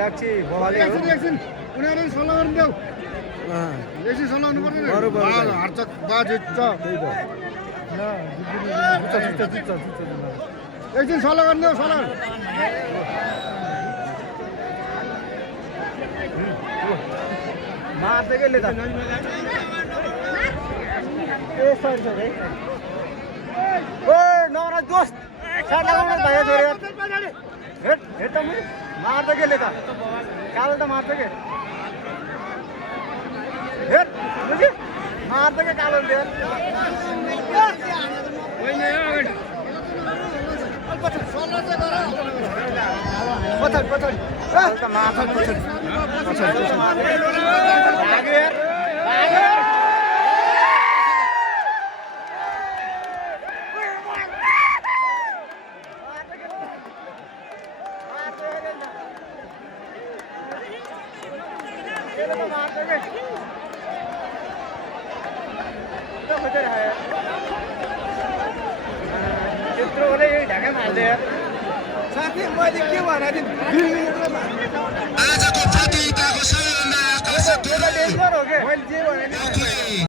लाग्छ बबाले एकछिन उनीहरू सल्लाह गर्नु देऊ एकछिन सल्लाह गर्नु पर्दैन हार्छ बाज जित्छ त्यही त एकछिन सल्लाह गर्नु देऊ सल्लाह मार्छ के ले त ए सरी सरी ओ नौरा दोस्त साट लगाउन भयो छोरे हेट हेट त मैले मार्छ के ले त कालो त मार्छ के हेट बुझी मार्छ के कालो ले पछाडि पछाडि त मार्छ पछाडि त्यत्रो वाले ढाका माल्दै साथी मैले के भने आजको प्रतियोगिताको सबैभन्दा आकर्षक डेन्जर हो के मैले जे भने